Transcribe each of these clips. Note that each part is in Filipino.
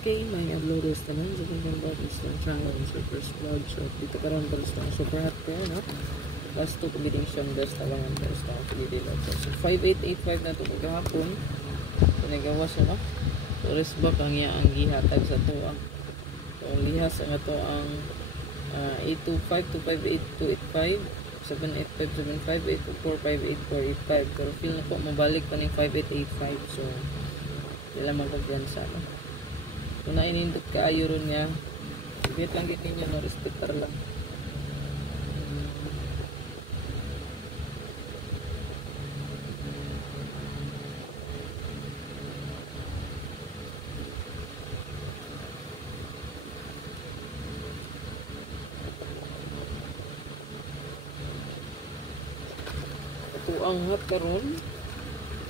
Okay, may uploaders naman. So, kung is ng channel sa first vlog. So, dito karoon pa rin ang super hot ko, no? Last 2 combination best tawangan pa rin ang pagdidila. So, 5885 na ito maghapon. So, nagawas, no? So, rest back ang ang gihatag sa ito. So, ang lihas ang ito ang 825-258-285 785-758-458-485. Pero feel na po mabalik pa ng 5885. So, nila magagyansa, no? Kung nainindot ka ayo ron niya, wait lang gini nyo, no? Respectar lang. Ito ang hot karon.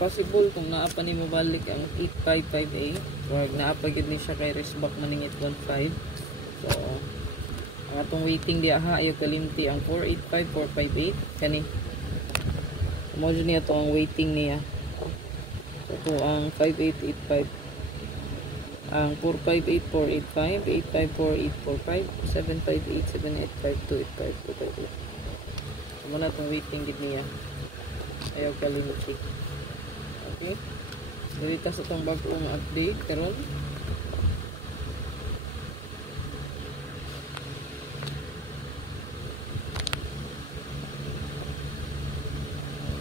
Possible kung naapa ni mabalik ang 8558, wag naapagid ni siya kay resback maning 815. So ang atong waiting diha ha ayo kalimti ang 485458 kani mo niya to ang waiting niya. So ito ang 5885, ang 458485, 854845, 758785285. Muna itong waiting gid niya ayaw kalimti. Okay, dito sa itong bagong update karon.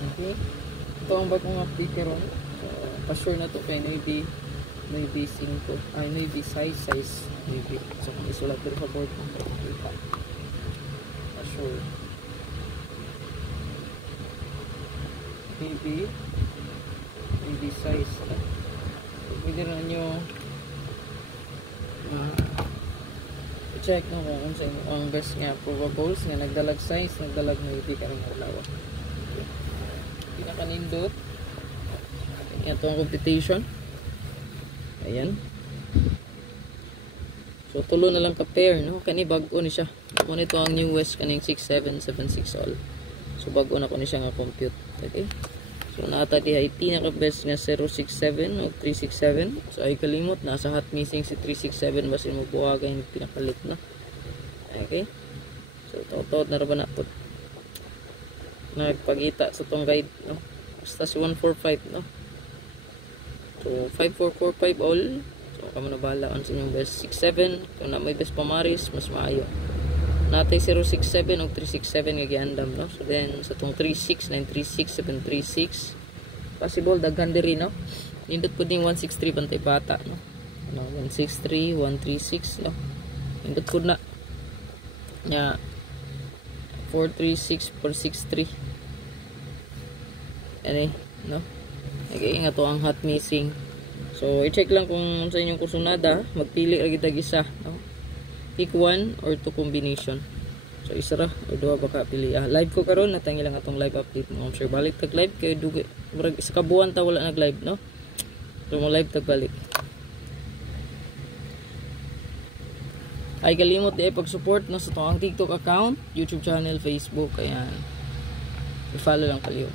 Okay, ito ang bagong update karon. So, pa-sure na to kay maybe 5 ay maybe size maybe. So kung isulat dito sa board kita pa-sure maybe size. So, pwede na nyo check no kung sa ang best nga probables nga nagdalag size, nagdalag maybe karong lawak. Okay. Pinakanindot ito ang computation. Ayan. So tulo na lang ka pair, no? Kani bago ni siya. Kung ito ang newest kaning 6776 all. So bago na ko ni siya nga compute. Okay. So naata di ay pinaka best nga 067 o 367. So ay kalimot nasa hot missing si 367 basin mo buhaga yung pinakalit na. Okay. So tot na ra ba na to? Nagpagita sa tong guide, no? Basta si 145, no? So 5445 all. So kamo na bahala on sa inyong best 67. Kung na may best pamaris mas maayo. Natay 067 o 367 nga giandam, no? So then sa tong 36 936 736 possible daghan diri, no? Nindot pud ning 163 bantay bata, no? Ano 163 136, no? Nindot pud na nya 436 463 ani, no? Nag-iingat to ang hot missing. So i-check lang kung sa inyong kursunada magpili ra gid isa, no? Pick 1 or 2 combination. So isa ra o duha baka pili. Live ko karon natangi lang atong live update mo. Sure balik tag live kay dugay murag isa ka buwan ta wala nag live, no? So mo live tag balik. Ay kalimot di pag-support no sa tong TikTok account, YouTube channel, Facebook, ayan. I-follow lang kaliyo.